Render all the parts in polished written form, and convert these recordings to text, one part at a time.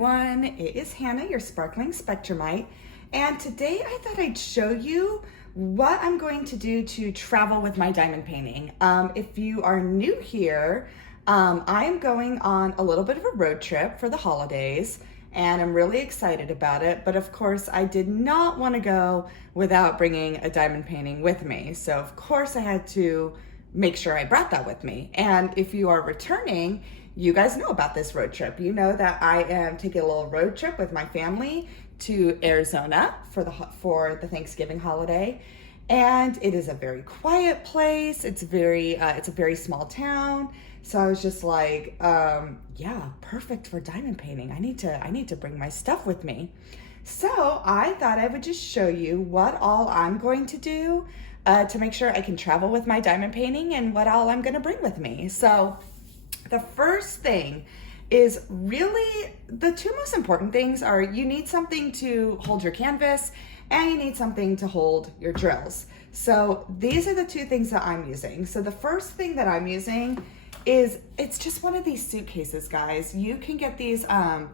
everyone, it is Hannah, your Sparkling Spectrumite, and today I thought I'd show you what I'm going to do to travel with my diamond painting. If you are new here, I am going on a little bit of a road trip for the holidays, and I'm really excited about it, but of course I did not want to go without bringing a diamond painting with me, so of course I had to make sure I brought that with me. And if you are returning, you guys know about this road trip. You know that I am taking a little road trip with my family to Arizona for the Thanksgiving holiday. And it is a very quiet place. It's a very small town. So I was just like, yeah, perfect for diamond painting. I need to bring my stuff with me. So I thought I would just show you what all I'm going to do to make sure I can travel with my diamond painting and what all I'm gonna bring with me. So the first thing is really, the two most important things are you need something to hold your canvas and you need something to hold your drills. So these are the two things that I'm using. So the first thing that I'm using is, it's just one of these suitcases, guys. You can get these,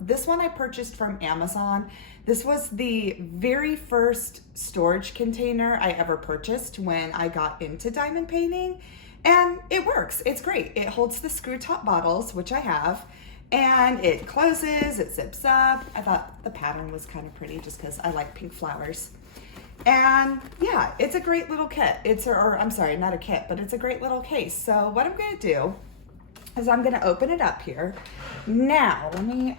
this one I purchased from Amazon. This was the very first storage container I ever purchased when I got into diamond painting. And it works, it's great. It holds the screw top bottles, which I have, and it closes, it zips up. I thought the pattern was kind of pretty just because I like pink flowers. And yeah, it's a great little kit. I'm sorry, not a kit, but it's a great little case. So what I'm gonna do is I'm gonna open it up here. Now, let me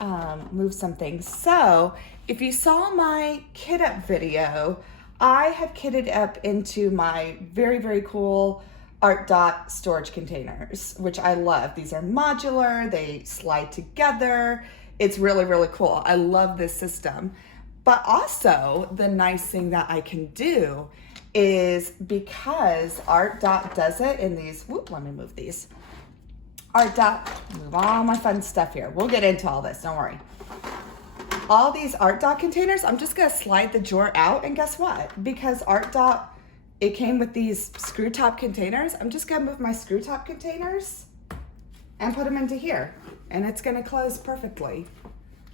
move some things. So if you saw my kit up video, I have kitted up into my very, very cool Art Dot storage containers, which I love. These are modular, they slide together. It's really, really cool. I love this system. But also the nice thing that I can do is, because Art Dot does it in these, let me move these. Art Dot, move all my fun stuff here. We'll get into all this, don't worry. All these Art Dot containers, I'm just gonna slide the drawer out, and guess what? Because Art Dot, it came with these screw top containers. I'm just gonna move my screw top containers and put them into here, and it's gonna close perfectly.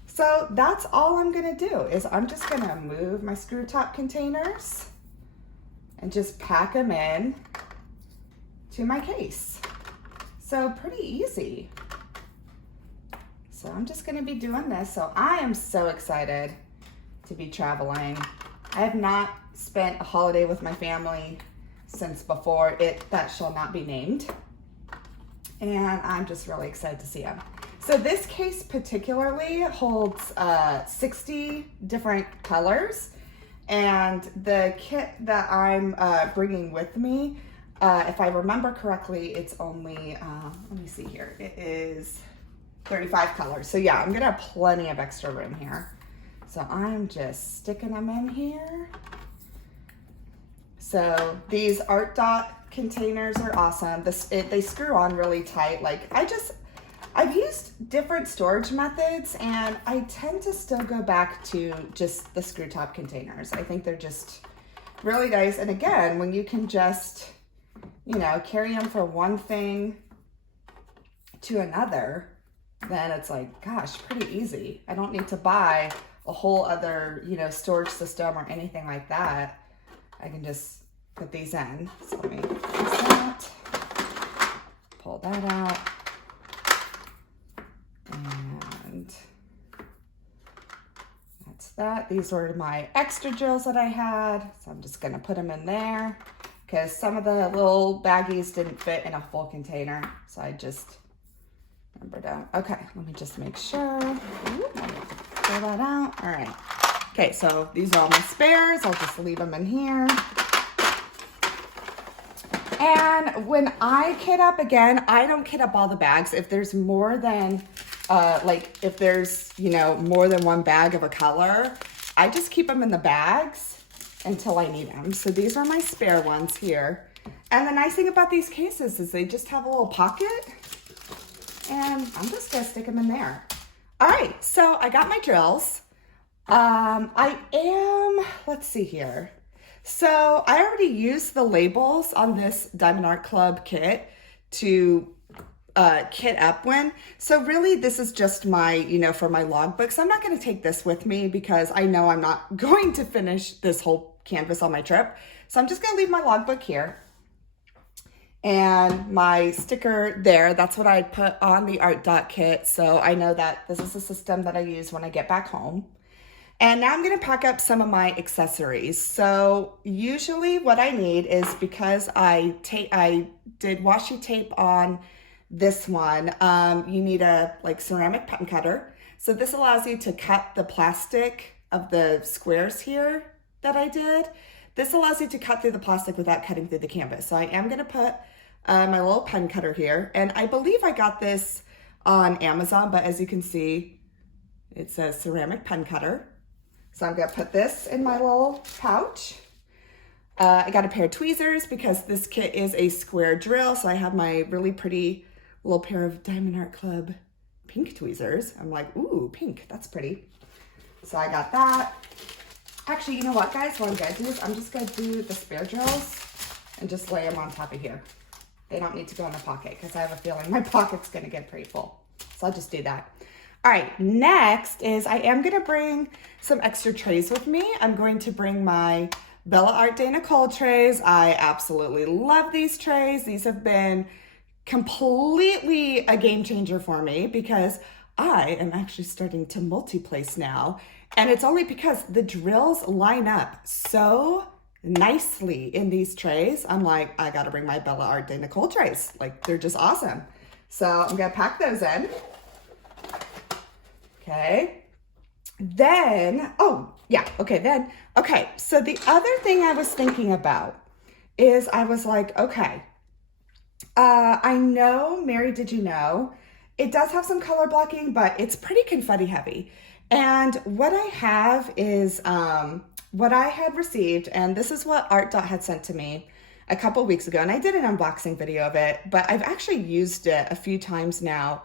So that's all I'm gonna do, is I'm just gonna move my screw top containers and just pack them in to my case. So pretty easy. So I'm just gonna be doing this. So I am so excited to be traveling. I have not spent a holiday with my family since before that shall not be named. And I'm just really excited to see them. So this case particularly holds 60 different colors. And the kit that I'm bringing with me, if I remember correctly, it's only, let me see here, it is 35 colors. So yeah, I'm gonna have plenty of extra room here. So I'm just sticking them in here. So these Art Dot containers are awesome. They screw on really tight. Like I've used different storage methods, and I tend to still go back to just the screw top containers. I think they're just really nice. And again, when you can just, carry them from one thing to another, then it's like, gosh, pretty easy. I don't need to buy a whole other, storage system or anything like that. I can just put these in. So let me fix that, pull that out, and that's that. These were my extra drills that I had, so I'm just gonna put them in there because some of the little baggies didn't fit in a full container, so I just remembered that. Okay, let me just make sure. Ooh, let me pull that out. All right. Okay, so these are all my spares. I'll just leave them in here. And when I kit up, again, I don't kit up all the bags. If there's more than, if there's, more than one bag of a color, I just keep them in the bags until I need them. So these are my spare ones here. And the nice thing about these cases is they just have a little pocket, and I'm just gonna stick them in there. All right, so I got my drills. Let's see here. So I already used the labels on this Diamond Art Club kit to kit up one. So really this is just my, for my logbook. So I'm not going to take this with me because I know I'm not going to finish this whole canvas on my trip. So I'm just going to leave my logbook here. And my sticker there, that's what I put on the Art Dot kit. So I know that this is a system that I use when I get back home. And now I'm gonna pack up some of my accessories. So usually what I need is, because I did washi tape on this one, you need a ceramic pen cutter. So this allows you to cut the plastic of the squares here that I did. This allows you to cut through the plastic without cutting through the canvas. So I am gonna put my little pen cutter here. And I believe I got this on Amazon, but as you can see, it says ceramic pen cutter. So I'm gonna put this in my little pouch. I got a pair of tweezers because this kit is a square drill. So I have my really pretty little pair of Diamond Art Club pink tweezers. I'm like, ooh, pink, that's pretty. So I got that. Actually, you know what, guys? What I'm gonna do is I'm just gonna do the spare drills and just lay them on top of here. They don't need to go in the pocket because I have a feeling my pocket's gonna get pretty full. So I'll just do that. All right, next is I am gonna bring some extra trays with me. I'm going to bring my Bella Art de Nicole trays. I absolutely love these trays. These have been completely a game changer for me because I am actually starting to multi-place now. And it's only because the drills line up so nicely in these trays. I'm like, I gotta bring my Bella Art de Nicole trays. Like, they're just awesome. So I'm gonna pack those in. Okay. Then, okay, so the other thing I was thinking about is I was like, okay, I know, Mary, did you know? It does have some color blocking, but it's pretty confetti heavy. And what I have is what I had received, and this is what Art Dot had sent to me a couple weeks ago, and I did an unboxing video of it, but I've actually used it a few times now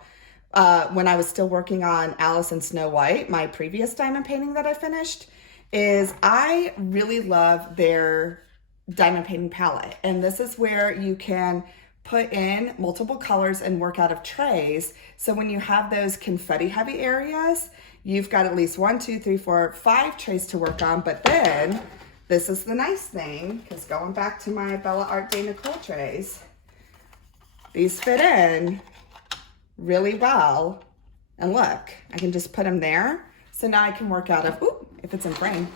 when I was still working on Alice and Snow White, my previous diamond painting that I finished. Is I really love their diamond painting palette, and this is where you can put in multiple colors and work out of trays. So when you have those confetti heavy areas, you've got at least 1, 2, 3, 4, 5 trays to work on. But then this is the nice thing, because going back to my Bella Art de Nicole trays, these fit in really well. And look, I can just put them there. So now I can work out of, ooh, if it's in frame,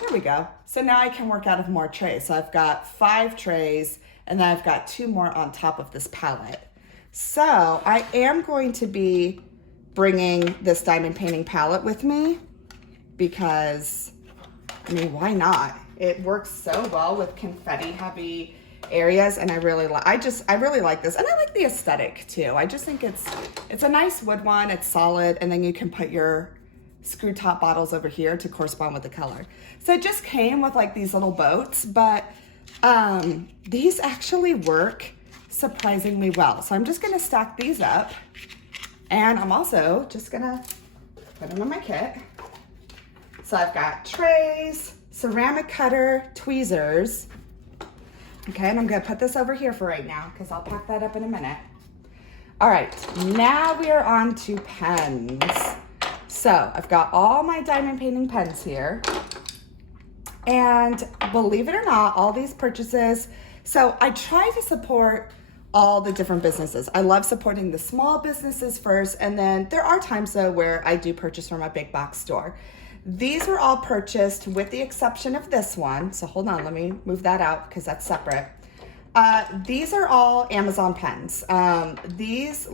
there we go. So now I can work out of more trays. So I've got 5 trays, and then I've got 2 more on top of this palette. So I am going to be bringing this diamond painting palette with me because, I mean, why not? It works so well with confetti heavy areas, and I really like this, and I like the aesthetic too. I just think it's a nice wood one. It's solid, and then you can put your screw top bottles over here to correspond with the color. So it just came with like these little boats, but these actually work surprisingly well. So I'm just gonna stack these up, and I'm also just gonna put them in my kit. So I've got trays, ceramic cutter, tweezers. Okay, and I'm gonna put this over here for right now because I'll pack that up in a minute. All right, now we are on to pens. So I've got all my diamond painting pens here. And believe it or not, all these purchases, so I try to support all the different businesses. I love supporting the small businesses first, and then there are times though where I do purchase from a big box store. These were all purchased with the exception of this one. So hold on, let me move that out because that's separate. These are all Amazon pens. These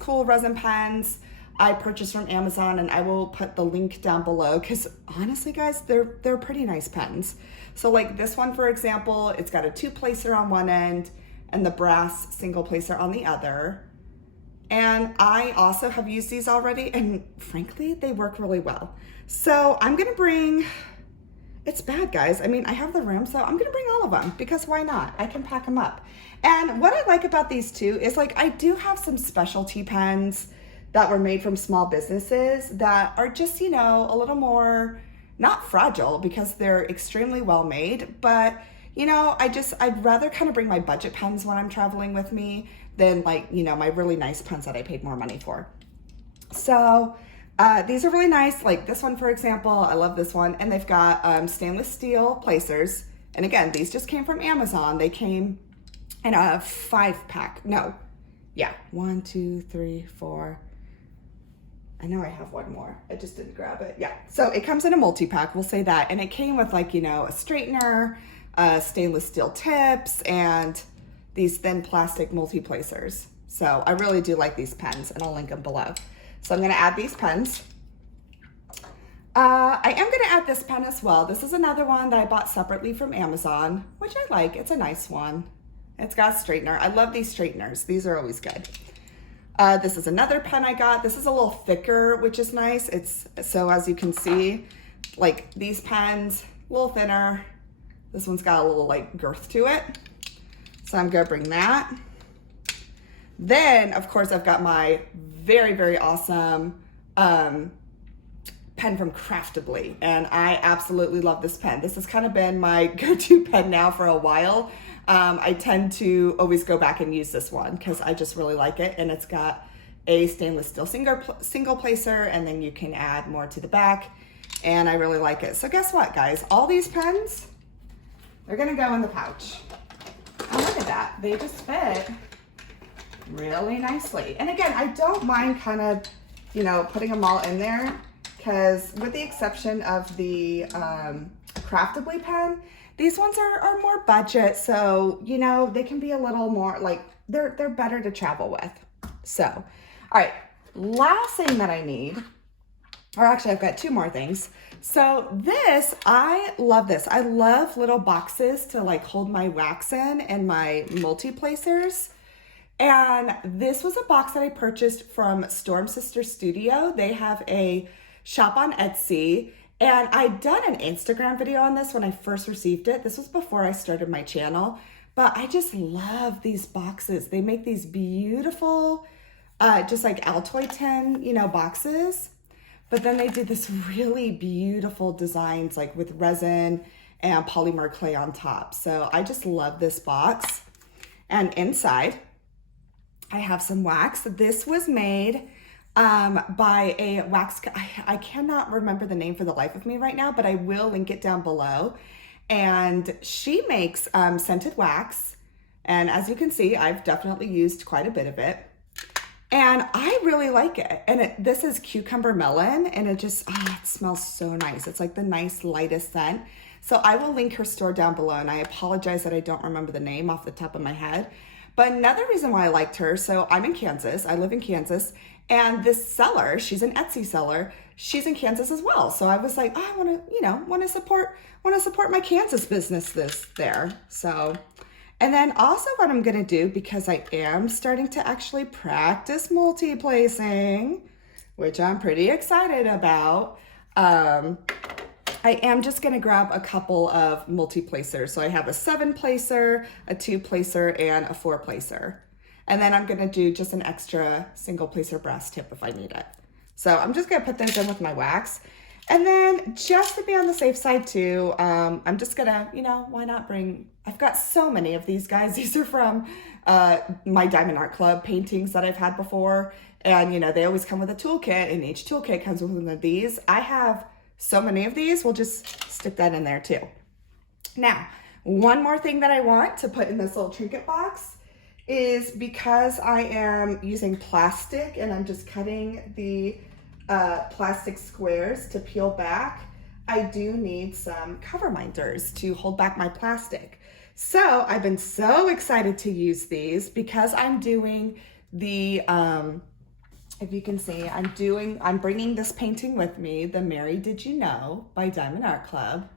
cool resin pens I purchased from Amazon, and I will put the link down below because honestly guys, they're pretty nice pens. So like this one, for example, it's got a 2-placer on one end and the brass single placer on the other. And I also have used these already, and frankly, they work really well. So I'm gonna bring, it's bad guys, I mean, I have the room, so I'm gonna bring all of them because why not? I can pack them up. And what I like about these too is like, I do have some specialty pens that were made from small businesses that are just, you know, a little more, not fragile because they're extremely well made, but you know, I'd rather kind of bring my budget pens when I'm traveling with me than like, you know, my really nice pens that I paid more money for. So these are really nice. Like this one, for example, I love this one. And they've got stainless steel placers. And again, these just came from Amazon. They came in a 5-pack. No, yeah, 1, 2, 3, 4. I know I have one more. I just didn't grab it. Yeah, so it comes in a multi-pack, we'll say that. And it came with like, you know, a straightener, stainless steel tips, and these thin plastic multi-placers. So I really do like these pens, and I'll link them below. So I'm gonna add these pens. I am gonna add this pen as well. This is another one that I bought separately from Amazon, which I like. It's a nice one. It's got a straightener. I love these straighteners. These are always good. This is another pen I got. This is a little thicker, which is nice. So as you can see, like these pens, a little thinner. This one's got a little like girth to it. So I'm gonna bring that. Then, of course, I've got my very, very awesome pen from Craftibly, and I absolutely love this pen. This has kind of been my go-to pen now for a while. I tend to always go back and use this one because I just really like it, and it's got a stainless steel single placer, and then you can add more to the back, and I really like it. So guess what, guys? All these pens, they're gonna go in the pouch. Oh, look at that. They just fit really nicely. And again, I don't mind kind of, you know, putting them all in there, because with the exception of the Craftibly pen, these ones are more budget, so, you know, they can be a little more, like, they're better to travel with. So, all right, last thing that I need, or actually I've got 2 more things. So this, I love this. I love little boxes to like hold my wax in and my multi-placers. And this was a box that I purchased from Storm Sister Studio. They have a shop on Etsy. And I'd done an Instagram video on this when I first received it. This was before I started my channel. But I just love these boxes. They make these beautiful, just like Altoid tin, you know, boxes. But then they did this really beautiful designs like with resin and polymer clay on top. So I just love this box. And inside, I have some wax. This was made by a wax, I cannot remember the name for the life of me right now, but I will link it down below. And she makes scented wax. And as you can see, I've definitely used quite a bit of it. And I really like it. And this is cucumber melon, and it just, it smells so nice. It's like the nice lightest scent. So I will link her store down below, and I apologize that I don't remember the name off the top of my head. But another reason why I liked her, so I'm in Kansas, I live in Kansas, and this seller, she's an Etsy seller, she's in Kansas as well. So I was like, oh, I want to, you know, want to support my Kansas business there. So, and then also what I'm going to do, because I am starting to actually practice multi-placing, which I'm pretty excited about, I am just going to grab a couple of multi-placers. So I have a 7-placer, a 2-placer, and a 4-placer. And then I'm going to do just an extra single placer brass tip if I need it. So I'm just going to put those in with my wax. And then just to be on the safe side too, I'm just going to, you know, why not bring, I've got so many of these guys. These are from my Diamond Art Club paintings that I've had before. And, you know, they always come with a toolkit, and each toolkit comes with one of these. I have so many of these, we'll just stick that in there too. Now, one more thing that I want to put in this little trinket box is, because I am using plastic and I'm just cutting the plastic squares to peel back, I do need some cover minders to hold back my plastic. So I've been so excited to use these because I'm doing the, if you can see, I'm bringing this painting with me, the Mary Did You Know by Diamond Art Club,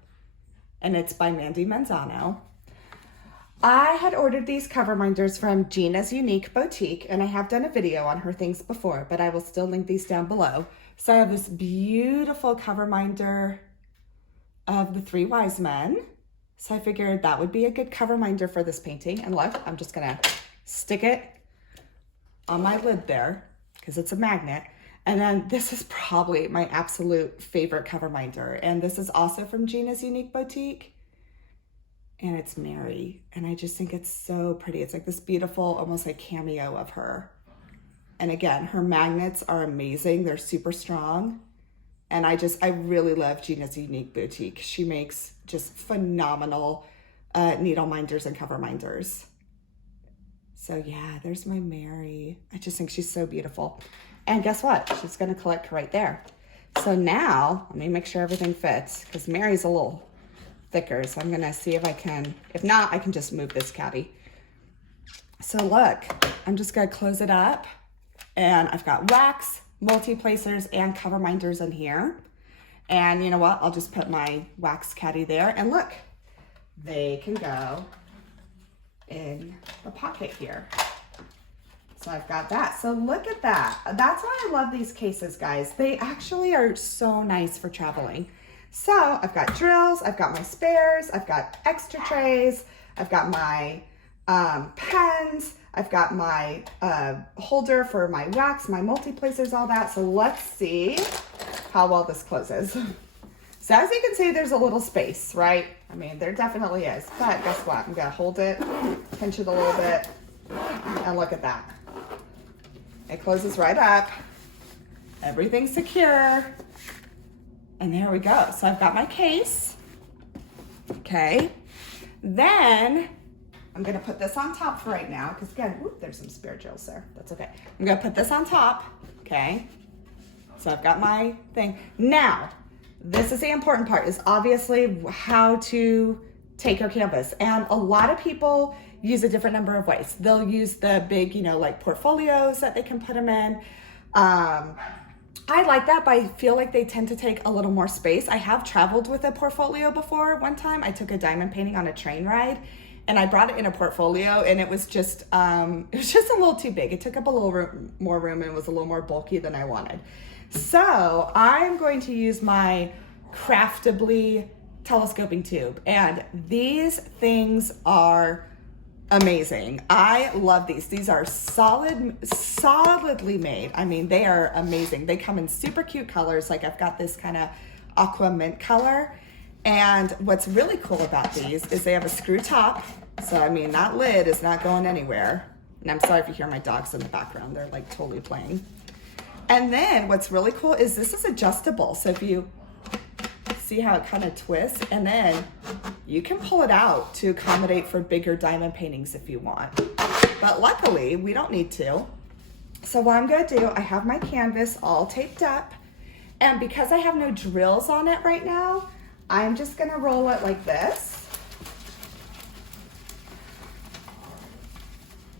and it's by Mandy Manzano. I had ordered these cover minders from Gina's Unique Boutique, and I have done a video on her things before, but I will still link these down below. So I have this beautiful cover minder of the 3 Wise Men. So I figured that would be a good cover minder for this painting. And look, I'm just gonna stick it on my lid there because it's a magnet. And then this is probably my absolute favorite cover minder. And this is also from Gina's Unique Boutique. and it's Mary. And I just think it's so pretty. It's like this beautiful, almost like cameo of her. And again, her magnets are amazing. They're super strong. And I really love Gina's Unique Boutique. She makes just phenomenal needle minders and cover minders. So yeah, there's my Mary. I just think she's so beautiful. And guess what? She's gonna collect right there. So now, let me make sure everything fits, because Mary's a little thicker. So I'm gonna see if I can, if not, I can just move this caddy. So look, I'm just gonna close it up. And I've got wax, multi-placers, and cover minders in here. And you know what? I'll just put my wax caddy there. And look, they can go in the pocket here. So I've got that. So look at that. That's why I love these cases, guys. They actually are so nice for traveling. So I've got drills, I've got my spares, I've got extra trays, I've got my pens, I've got my holder for my wax, my multi-placers, all that. So let's see how well this closes. So as you can see, there's a little space, right? I mean, there definitely is. But guess what? I'm gonna hold it, pinch it a little bit, and look at that. It closes right up. Everything's secure. And there we go. So I've got my case. Okay. Then I'm gonna put this on top for right now, because again, whoop, there's some spare drills there. That's okay. I'm gonna put this on top, okay? So I've got my thing. Now, this is the important part, is obviously how to take your canvas. And a lot of people use a different number of ways. They'll use the big, like portfolios that they can put them in. I like that, but I feel like they tend to take a little more space. I have traveled with a portfolio before. One time I took a diamond painting on a train ride, and I brought it in a portfolio, and it was just a little too big. It took up a little more room and was a little more bulky than I wanted. So I'm going to use my Craftably telescoping tube, and these things are amazing. I love these. These are solidly made. I mean, they are amazing. They come in super cute colors. Like I've got this kind of aqua mint color. And what's really cool about these is they have a screw top. So, I mean, that lid is not going anywhere. And I'm sorry if you hear my dogs in the background. They're like totally playing. And then what's really cool is this is adjustable. So if you see how it kind of twists, and then you can pull it out to accommodate for bigger diamond paintings if you want. But luckily, we don't need to. So what I'm gonna do, I have my canvas all taped up. And because I have no drills on it right now, I'm just gonna roll it like this.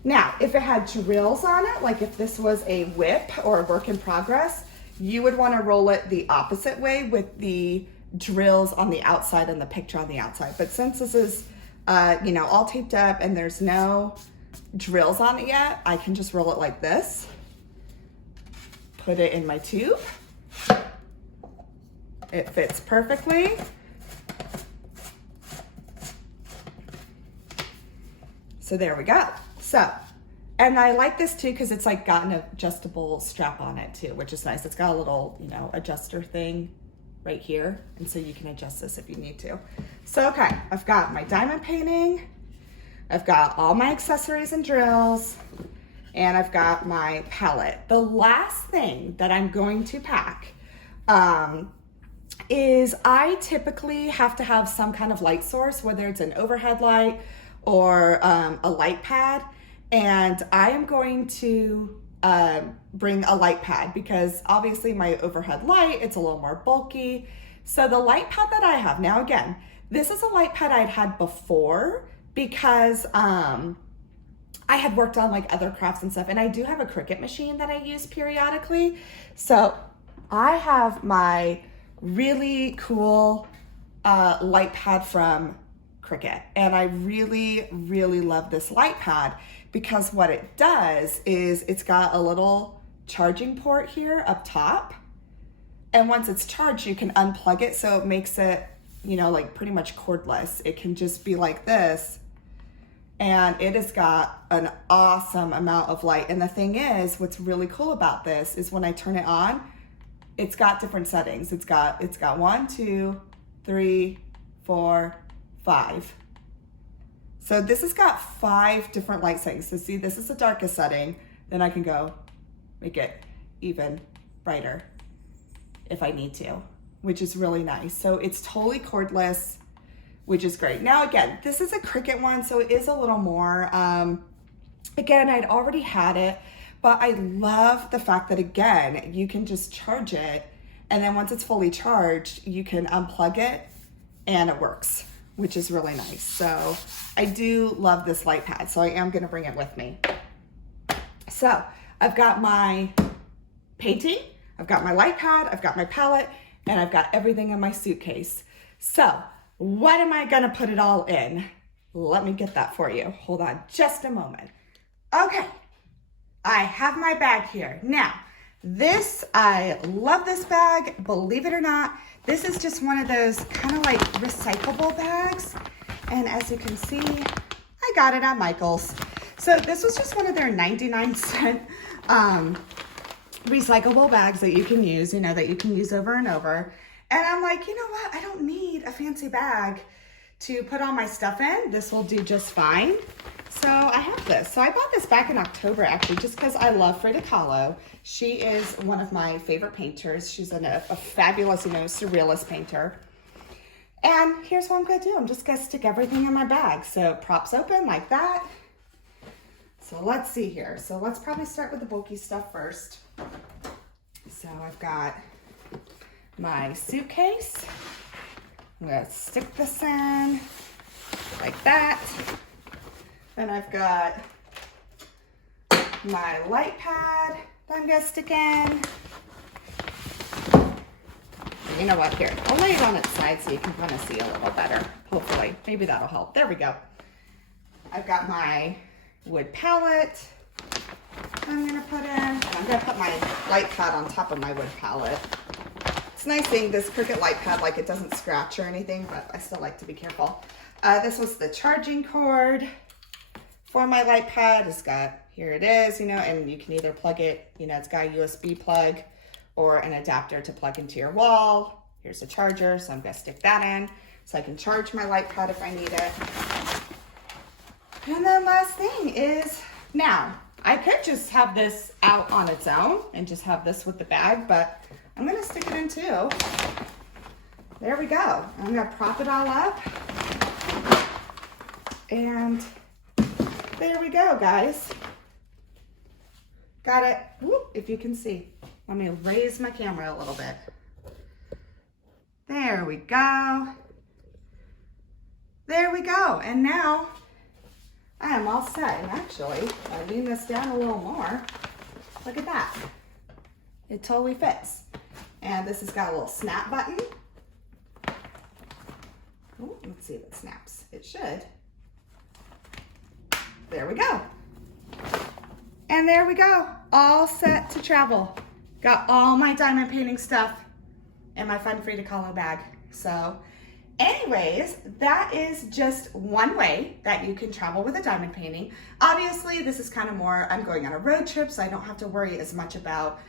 Now, if it had drills on it, like if this was a whip or a work in progress, you would wanna roll it the opposite way with the drills on the outside and the picture on the outside. But since this is, all taped up and there's no drills on it yet, I can just roll it like this. Put it in my tube. It fits perfectly. So there we go. So, and I like this too because it's like got an adjustable strap on it too, which is nice. It's got a little, adjuster thing right here. And so you can adjust this if you need to. So, okay, I've got my diamond painting. I've got all my accessories and drills, and I've got my palette. The last thing that I'm going to pack is I typically have to have some kind of light source, whether it's an overhead light or a light pad. And I am going to bring a light pad because obviously my overhead light, it's a little more bulky. So the light pad that I have now, again, this is a light pad I'd had before because I had worked on like other crafts and stuff, and I do have a Cricut machine that I use periodically. So I have my really cool light pad from Cricut, and I really, really love this light pad because what it does is it's got a little charging port here up top, and once it's charged you can unplug it, so it makes it, like pretty much cordless. It can just be like this, and it has got an awesome amount of light. And the thing is, what's really cool about this is when I turn it on, it's got different settings. It's got 1, 2, 3, 4, 5. So this has got 5 different light settings. So see, this is the darkest setting. Then I can go make it even brighter if I need to, which is really nice. So it's totally cordless, which is great. Now again, this is a Cricut one, so it is a little more, again, I'd already had it, but I love the fact that again, you can just charge it, and then once it's fully charged, you can unplug it and it works, which is really nice. So I do love this light pad, so I am gonna bring it with me. So I've got my painting, I've got my light pad, I've got my palette, and I've got everything in my suitcase. So what am I gonna put it all in? Let me get that for you. Hold on just a moment. Okay, I have my bag here. Now, I love this bag, believe it or not. This is just one of those kind of like recyclable bags. And as you can see, I got it at Michael's. So this was just one of their 99-cent recyclable bags that you can use, that you can use over and over. And I'm like, you know what? I don't need a fancy bag to put all my stuff in. This will do just fine. So I have this. So I bought this back in October, actually, just because I love Frida Kahlo. She is one of my favorite painters. She's a fabulous, surrealist painter. And here's what I'm gonna do. I'm just gonna stick everything in my bag. So props open like that. So let's see here. So let's probably start with the bulky stuff first. So I've got my suitcase. I'm gonna stick this in like that. Then I've got my light pad that I'm gonna stick in. You know what, here, I'll lay it on its side so you can kind of see a little better, hopefully. Maybe that'll help. There we go. I've got my wood palette I'm gonna put in. And I'm gonna put my light pad on top of my wood palette. It's nice seeing this Cricut light pad, like it doesn't scratch or anything, but I still like to be careful. This was the charging cord for my light pad. It's got, here it is, and you can either plug it, it's got a USB plug or an adapter to plug into your wall. Here's the charger, so I'm gonna stick that in so I can charge my light pad if I need it. And then last thing is, now, I could just have this out on its own and just have this with the bag, but I'm gonna stick it in too. There we go. I'm gonna prop it all up. And there we go, guys. Got it. Whoop, if you can see. Let me raise my camera a little bit. There we go. There we go. And now I am all set. And actually, if I lean this down a little more, look at that. It totally fits. And this has got a little snap button. Ooh, let's see if it snaps. It should. There we go. And there we go. All set to travel. Got all my diamond painting stuff in my fun Frida Kahlo bag. So anyways, that is just one way that you can travel with a diamond painting. Obviously, this is kind of more, I'm going on a road trip, so I don't have to worry as much about,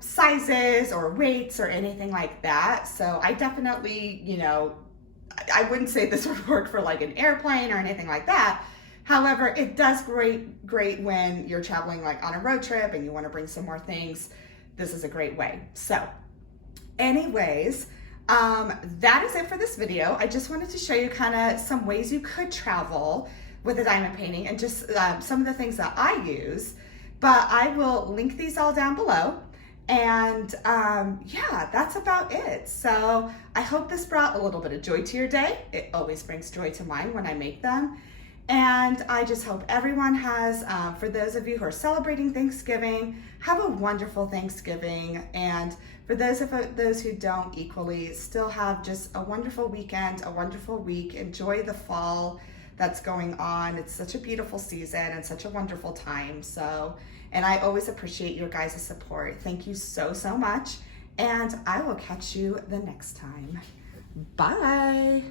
sizes or weights or anything like that. So I definitely, I wouldn't say this would work for like an airplane or anything like that. However, it does great when you're traveling like on a road trip and you want to bring some more things. This is a great way. So anyways, that is it for this video. I just wanted to show you kind of some ways you could travel with a diamond painting and just some of the things that I use. But I will link these all down below. And yeah, that's about it. So I hope this brought a little bit of joy to your day. It always brings joy to mine when I make them. And I just hope everyone has, for those of you who are celebrating Thanksgiving, have a wonderful Thanksgiving. And for those who don't equally, still have just a wonderful weekend, a wonderful week. Enjoy the fall that's going on. It's such a beautiful season and such a wonderful time. So, and I always appreciate your guys' support. Thank you so, so much. And I will catch you the next time. Bye.